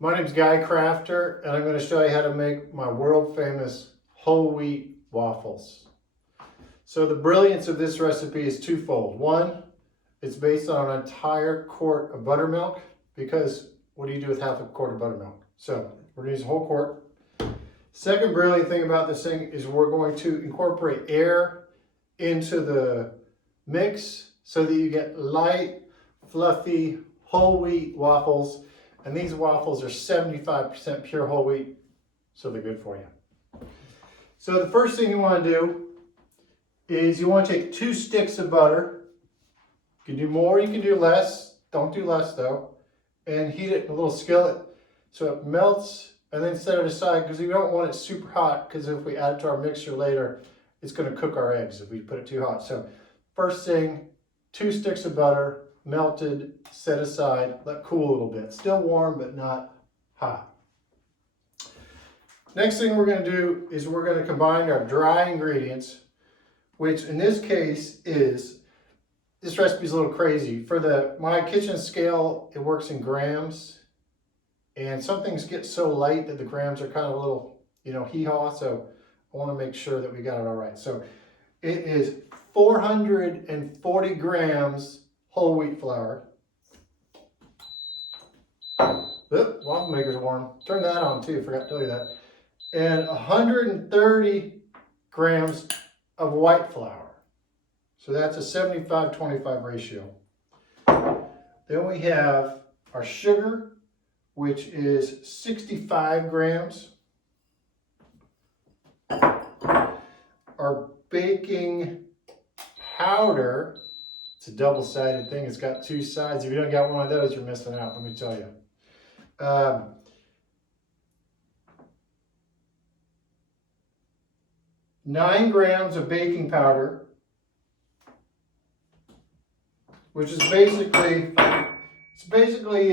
My name's Guy Crafter, and I'm going to show you how to make my world famous whole wheat waffles. So the brilliance of this recipe is twofold. One, it's based on an entire quart of buttermilk, because what do you do with half a quart of buttermilk? So we're going to use a whole quart. Second brilliant thing about this thing is we're going to incorporate air into the mix so that you get light, fluffy, whole wheat waffles. And these waffles are 75% pure whole wheat, so they're good for you. So the first thing you want to do is you want to take 2 sticks of butter. You can do more, you can do less. Don't do less though. And heat it in a little skillet so it melts, and then set it aside because we don't want it super hot, because if we add it to our mixture later, it's going to cook our eggs if we put it too hot. So first thing, 2 sticks of butter, melted, set aside, let cool a little bit. Still warm, but not hot. Next thing we're going to do is we're going to combine our dry ingredients, which in this case is, this recipe is a little crazy. For my kitchen scale, it works in grams, and some things get so light that the grams are kind of a little, hee-haw, so I want to make sure that we got it all right. So it is 440 grams whole wheat flour. Oop, waffle maker's warm. Turn that on too, forgot to tell you that. And 130 grams of white flour. So that's a 75-25 ratio. Then we have our sugar, which is 65 grams. Our baking powder, it's a double-sided thing. It's got 2 sides. If you don't got one of those, you're missing out, let me tell you. 9 grams of baking powder, which is basically,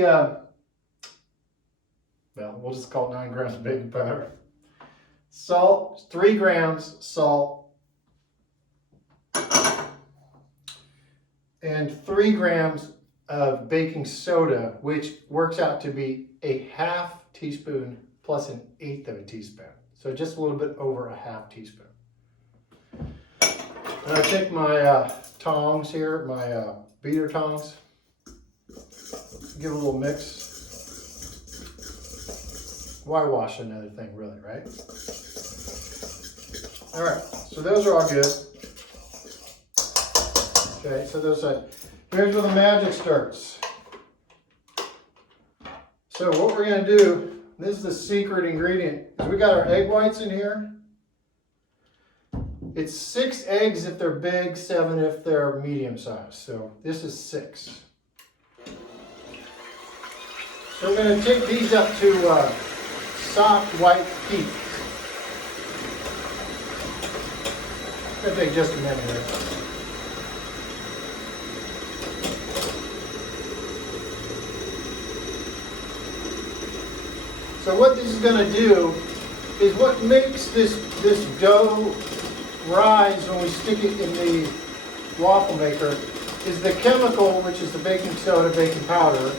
well, we'll just call it 9 grams of baking powder. Salt, 3 grams salt. And 3 grams of baking soda, which works out to be a ½ teaspoon plus an 1/8 of a teaspoon. So just a little bit over a ½ teaspoon. And I take my tongs here, my beater tongs, give a little mix. Why wash another thing, really, right? All right, so those are all good. Okay, so here's where the magic starts. So what we're going to do, this is the secret ingredient, is we got our egg whites in here. It's 6 eggs if they're big, 7 if they're medium size. So this is 6. So we're going to take these up to soft white heat. It's going to take just a minute here. So what this is going to do is what makes this dough rise when we stick it in the waffle maker is the chemical, which is the baking soda, baking powder,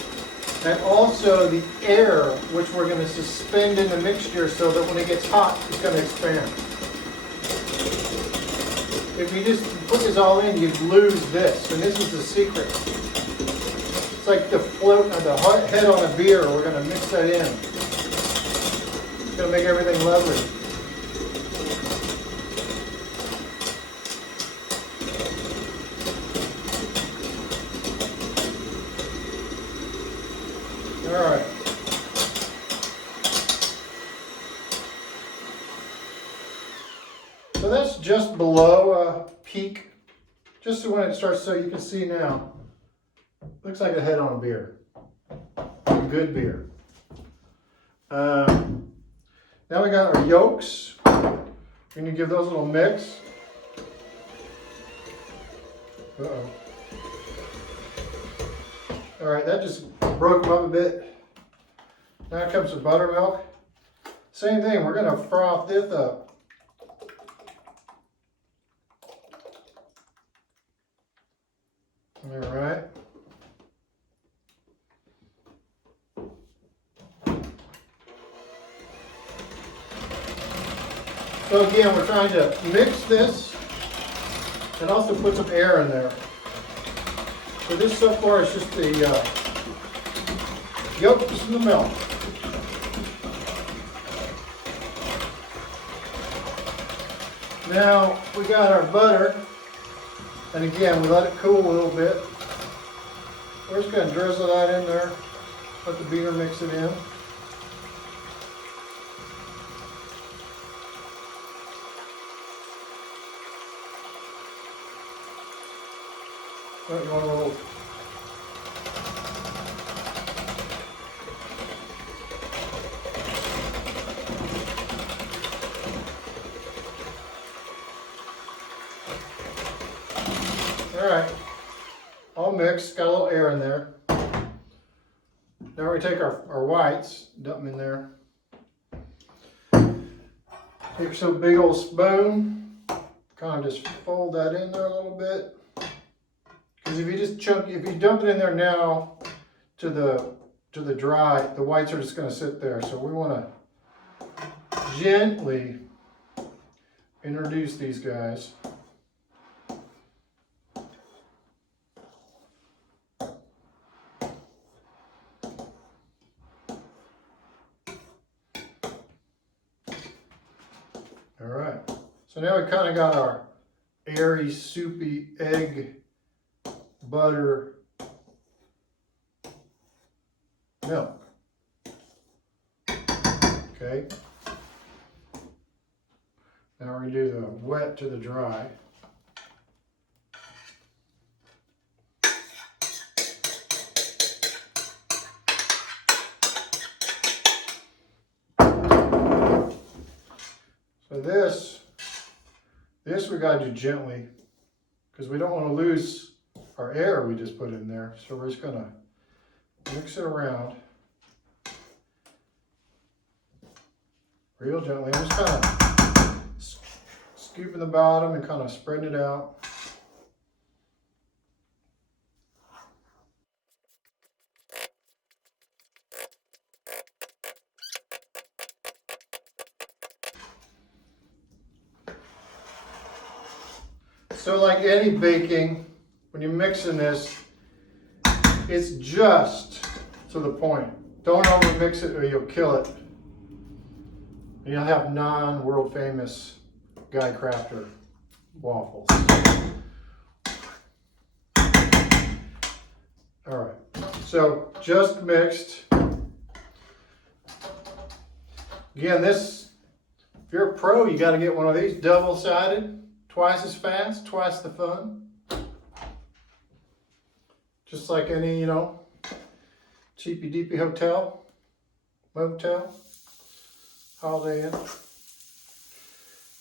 and also the air, which we're going to suspend in the mixture so that when it gets hot, it's going to expand. If you just put this all in, you'd lose this, and this is the secret. It's like the float or the head on a beer. We're going to mix that in. It's going to make everything lovely. All right. So that's just below peak, just so when it starts, so you can see now. Looks like a head on a beer. A good beer. Now we got our yolks. We're going to give those a little mix. Uh-oh. All right, that just broke them up a bit. Now comes the buttermilk. Same thing, we're going to froth this up. All right. So again, we're trying to mix this and also put some air in there. So this so far is just the yolks and the milk. Now we got our butter, and again we let it cool a little bit. We're just going to drizzle that in there, let the beater mix it in. You want a little. All right, all mixed, got a little air in there. Now we take our whites, dump them in there. Take some big old spoon, kind of just fold that in there a little bit. Because if you dump it in there now to the dry, the whites are just going to sit there. So we want to gently introduce these guys. All right, so now we kind of got our airy, soupy egg, butter, milk. Okay. Now we're going to do the wet to the dry. So this we got to do gently because we don't want to lose our air we just put in there. So we're just going to mix it around real gently. I'm just kind of scooping the bottom and kind of spreading it out. So like any baking, when you're mixing this, it's just to the point. Don't over mix it or you'll kill it. And you'll have non-world famous Guy Crafter waffles. All right, so just mixed. Again, if you're a pro, you got to get one of these double-sided. Twice as fast, twice the fun. Just like any, cheapy deepy hotel, motel, Holiday Inn.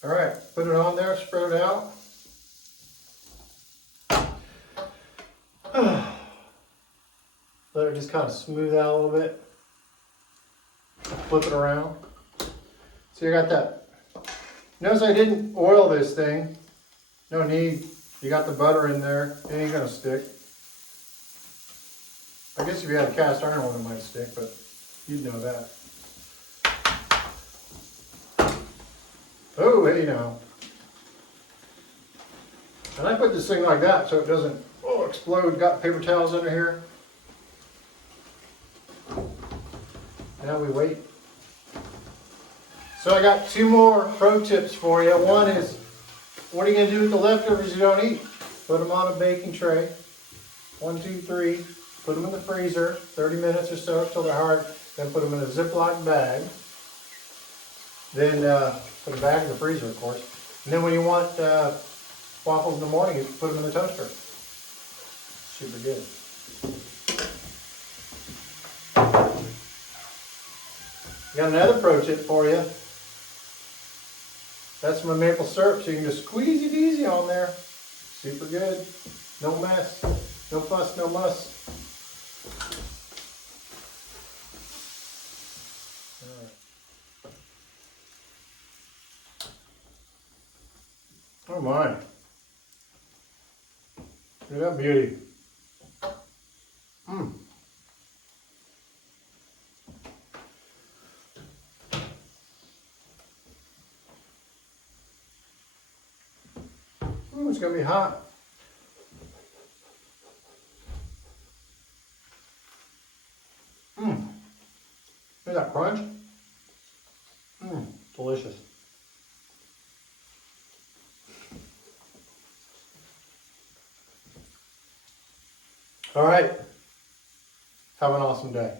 All right, put it on there, spread it out. Let it just kind of smooth out a little bit. Flip it around. So you got that. Notice I didn't oil this thing. No need. You got the butter in there. It ain't gonna stick. I guess if you had a cast iron one, it might stick, but you'd know that. Oh, hey now. And I put this thing like that so it doesn't explode. Got paper towels under here. Now we wait. So I got two more pro tips for you. One is, what are you going to do with the leftovers you don't eat? Put them on a baking tray. 1, 2, 3. Put them in the freezer, 30 minutes or so until they're hard. Then put them in a Ziploc bag. Then put a bag in the freezer, of course. And then when you want waffles in the morning, you put them in the toaster. Super good. Got another pro tip for you. That's my maple syrup, so you can just squeeze it easy on there. Super good. No mess. No fuss, no muss. All right. Oh my. Look at that beauty. Mmm. Ooh, it's gonna be hot. Mmm. Hear that crunch? Mmm, delicious. All right. Have an awesome day.